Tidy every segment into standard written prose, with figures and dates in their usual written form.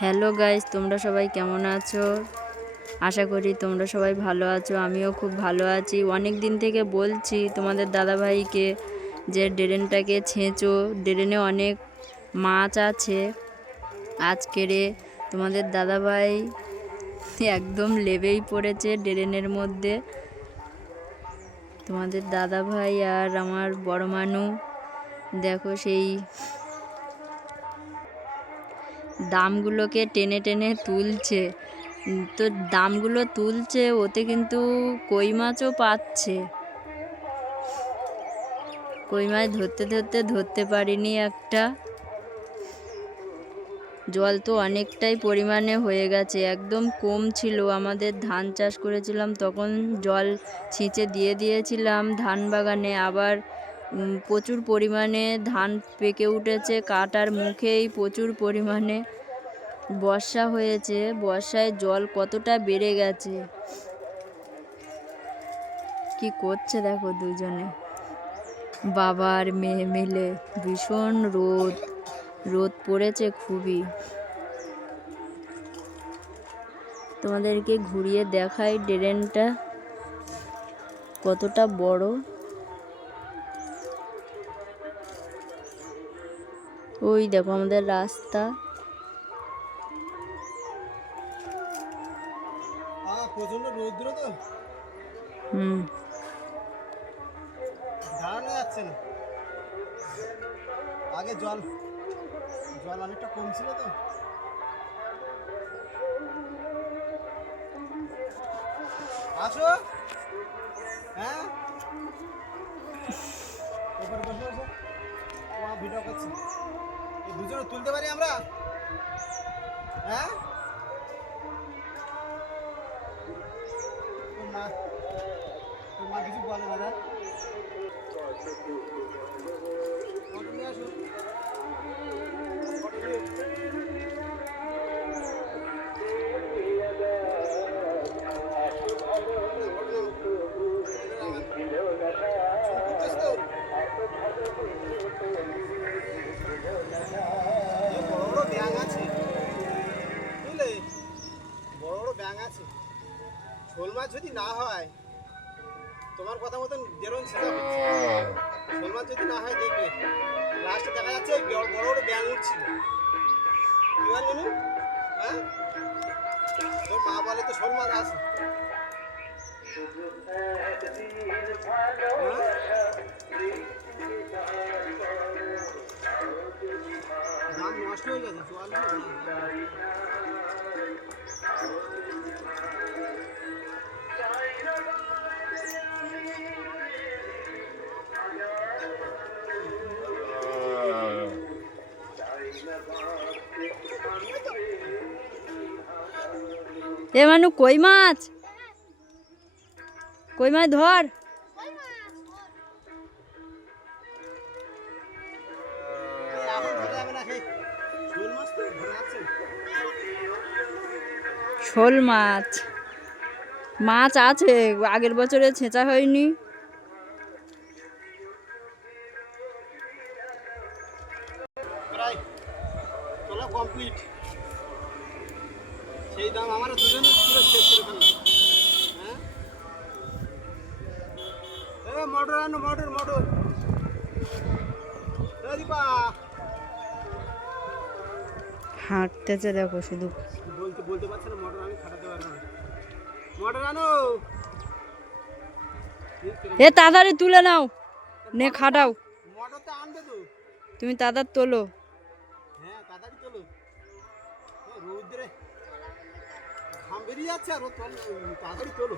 Hello guys, তোমরা সবাই কেমন আছো? আশা করি তোমরা সবাই ভালো আছো। আমিও খুব ভালো আছি। অনেক দিন থেকে বলছি তোমাদের দাদাভাইকে যে ড্রেনটাকে ছেঁচো, ড্রেনে অনেক মাছ আছে। আজকেরে তোমাদের দাদাভাই একদম লেবেই পড়েছে ড্রেনের মধ্যে। তোমাদের দাদাভাই আর আমার বড় মানু দেখো সেই দামগুলোকে টেনে টেনে তুলছে। তো দামগুলো তুলছে, ওতে কিন্তু কই মাছও পাচ্ছে। কই মাছ ধরতে পারিনি একটা। জল তো অনেকটাই পরিমাণে হয়ে গেছে, একদম কম ছিল। আমাদের ধান চাষ করেছিলাম তখন জল ছিঁচে দিয়ে দিয়েছিলাম ধান বাগানে। আবার প্রচুর পরিমাণে ধান পেকে উঠেছে, কাটার মুখেই প্রচুর পরিমাণে বর্ষা হয়েছে। বর্ষায় জল কতটা বেড়ে গেছে। কি করছে দেখো দুজনে, বাবা আর মেয়ে মিলে। ভীষণ রোদ পড়েছে খুবই। তোমাদেরকে ঘুরিয়ে দেখাই ড্রেনটা কতটা বড়। ওই দেখো আমাদের রাস্তা। প্রচন্ড রৌদ্র তো দাঁড়ানো যাচ্ছে না। আগে জল অনেকটা কম ছিল তো। আসো, হ্যাঁ ওপরে বসে বসে ভিডিও করছি। দুজনে তুলতে পারি আমরা? হ্যাঁ তোর মা কিছু বলে না? ফটো নিয়ে আসো। বড় ব্যাঙ আছে, বুঝলে? বড় ব্যাঙ আছে। শোল মাছ যদি না হয়, তোমার কথা মতন যেরকম সেটা হচ্ছে, শোল মাছ যদি না হয় দেখবে লাস্টে দেখা যাচ্ছে বড় ব্যাঙ উঠছিল। কি বল জানো? হ্যাঁ তোর মা বলে তো শোল মাছ আছে। ধান নষ্ট হয়ে গেছে, জল এ মানু, কই মাছ ধর। শোল মাছ আছে, আগের বছরে ছেঁচা হয়নি। তোলা কমপ্লিট। সেই দাম আমরা দুজনে পুরো শেষ করে ফেললাম। হ্যাঁ মোটর আনো, মোটর দীপা হাঁটতেছে দেখো শুধু। বলতে পারছে না মোটর আমি খাটাতে পারবো না। মোটর আনো। এ তাড়াতাড়ি তুলে নাও, নে খাটাও। মোটরটা আনবে তো তুমি তাড়াতাড়ি তোলো। হ্যাঁ তাড়াতাড়ি তোলো। রৌদ্রে ঘাম বেরিয়ে যাচ্ছে আর তাড়াতাড়ি তোলো।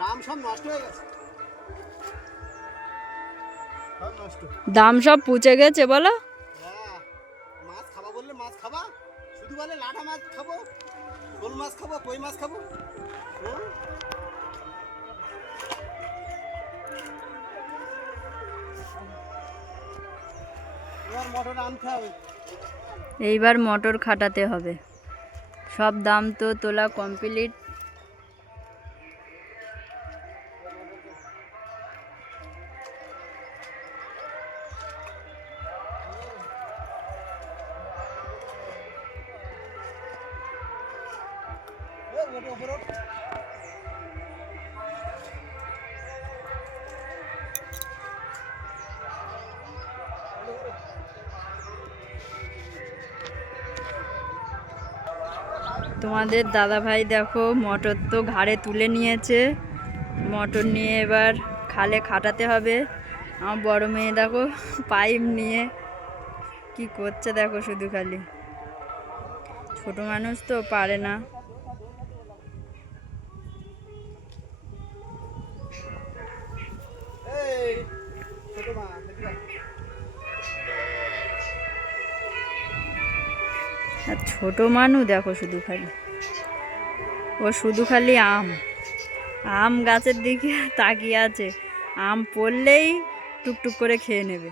দাম সব নষ্ট হয়ে গেছে, সব নষ্ট। দাম সব পুচে গেছে বলো। হ্যাঁ মাছ খাবা বললে মাছ খাবা, শুধু বলে লাটা মাছ খাবো, শোল মাছ খাবো, কই মাছ খাবো। এবার মোটর আনতে হবে। এইবার মোটর খাটাতে হবে। সব দাম তো তোলা কমপ্লিট। ওঠো ওপরে ওঠো। তোমাদের দাদা ভাই দেখো মটর তো ঘাড়ে তুলে নিয়েছে, মটর নিয়ে এবার খালে খাটাতে হবে। আমার বড় মেয়ে দেখো পাইপ নিয়ে কি করছে দেখো, শুধু খালি, ছোট মানুষ তো পারে না। এই ছোট মা দেখি আর ছোট মানুষ দেখো শুধু খালি, ও শুধু খালি আম আম গাছের দিকে তাকিয়ে আছে, আম পড়লেই টুকটুক করে খেয়ে নেবে।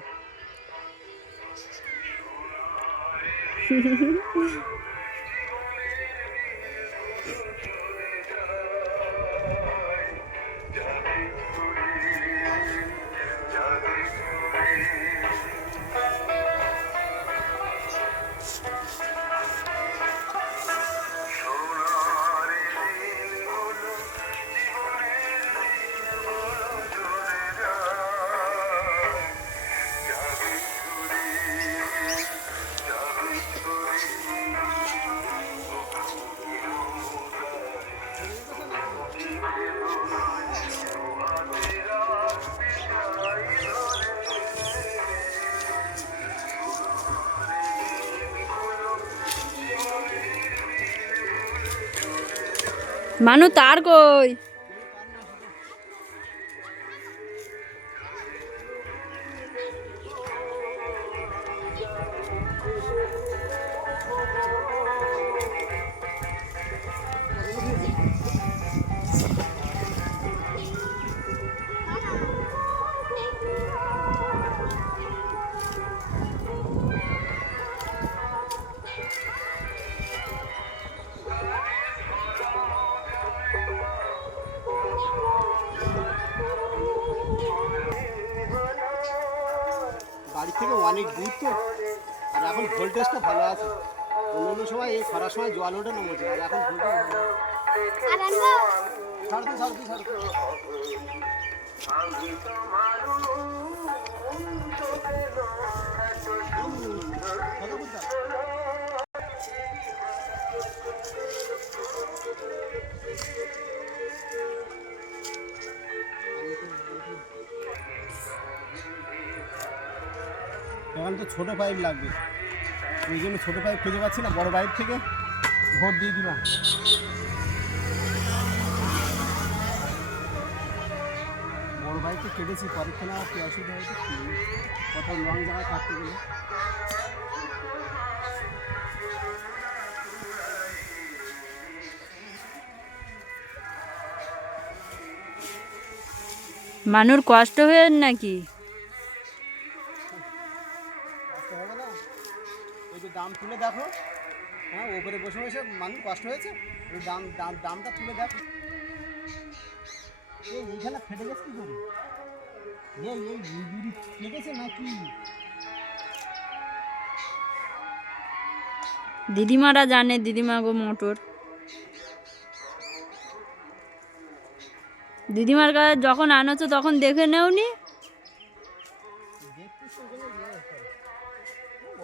মানু তার কই? বাড়ি থেকে অনেক দূর তো, আর এখন ভোল্টেজটা ভালো আছে। অন্য সময় এই খরার সময় জল ওঠে না মোটে, আর এখন ভোল্টেজ ভালো আছে। ছাড় দিই, ছাড় দিই, ছাড় দিই। কথা বলতে হবে। এখন তো ছোট পাইপ লাগবে, ওই জন্য ছোট পাইপ খুঁজে পাচ্ছি না, বড় পাইপ থেকে ভোট দিয়ে দিলাম। বড় পাইপটা কেটেছি, পরীক্ষা নেওয়া কি অসুবিধা হয়েছে, কত লং জায়গায় কাটতে গেলে। মানুর কষ্ট হয়ে নাকি? কষ্ট হবে না, ওই যে দাম তুলে দেখো, হ্যাঁ ওপরে বসে বসে মানুষ কষ্ট হয়েছে, ওই দামটা তুলে দেখো। এইখানে ফেটে গেছে কি করে? এই ইঁদুরি কেটেছে নাকি? দিদিমারা জানে, দিদিমা গো মোটর, দিদিমার কাছে যখন আনোছো তখন দেখে নেওনি? দেখতে তো ওগুলো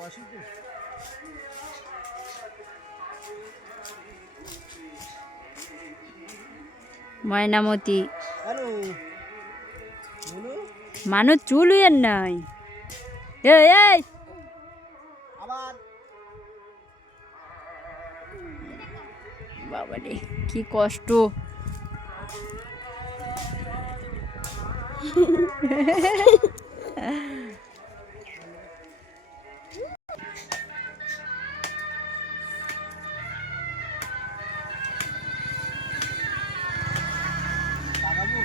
অসুবিধা। ময়নামতি হ্যালো বলো, মানুষ চুল হইয়ের নাই। এই এই আবার বাবারে কি কষ্ট। তাকাবো,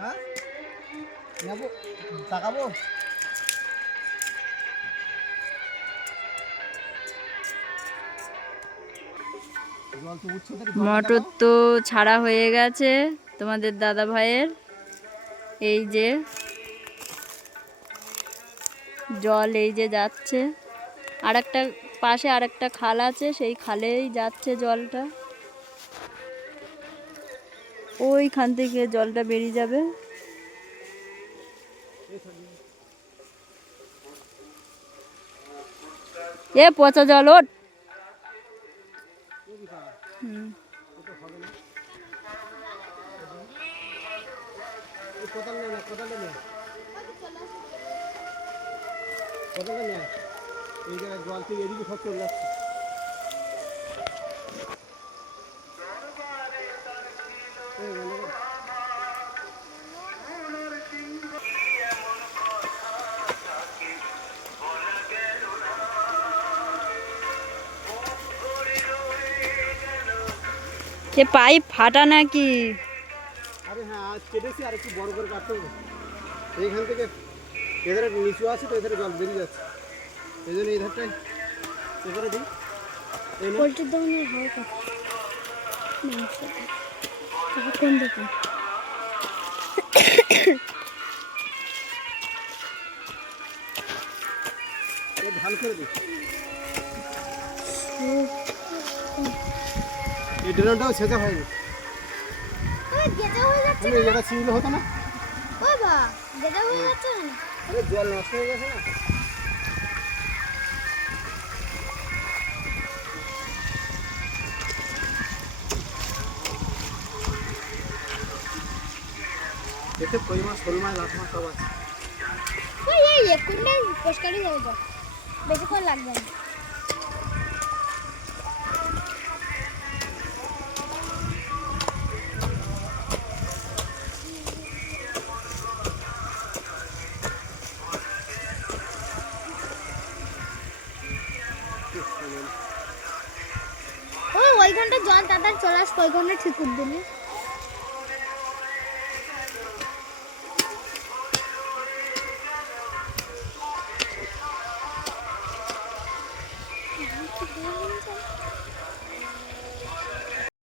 হ্যাঁ নেবো, তাকাবো। জল তো উঠছে, মটর তো ছাড়া হয়ে গেছে তোমাদের দাদা ভাইয়ের, এই যে জল এই যে যাচ্ছে, আর একটা পাশে আরেকটা খাল আছে, সেই খালেই যাচ্ছে জলটা। ওইখান থেকে জলটা বেরিয়ে যাবে। এ পচা জল, ওঠ। হুম। কোদাল নেই না, কোদালটা নেই, কোদালটা নেই। এই জায়গায় জল থেকে এদিকে সব চলে যাচ্ছে। এই বন্ধ কর। এ পাইপ ফাটা নাকি? আরে হ্যাঁ, আজ কেটেছি, আর একটু বড় করে কাটতে হবে। এইখান থেকে এধারে নিচু আছে তো, এধারে জল বেরিয়ে যাচ্ছে, এই জন্য এই ধারটায় এবারে দিই। এই না, পোলট্রির দোকানে হয় কত কোন দোকান? এই ঢাল করে দিই। এই ড্রেনটাও ছেঁচা হয়নি, গেদা হয়ে যাচ্ছে এই জায়গা ছিঁড়লে হতো না। ও বা গেদা হয়ে যাচ্ছে না। আরে জল নষ্ট হয়ে গেছে না। এতে কই মাছ, শোল মাছ, লাট মাছ সব আছে। ওই এই এক্ষুনি পরিষ্কারই হয়ে যাবে, বেশিক্ষণ লাগবে না। ওইখানটা জল তাড়াতাড়ি চলে আসবে, ওইখানটা ঠিক করে দিলে।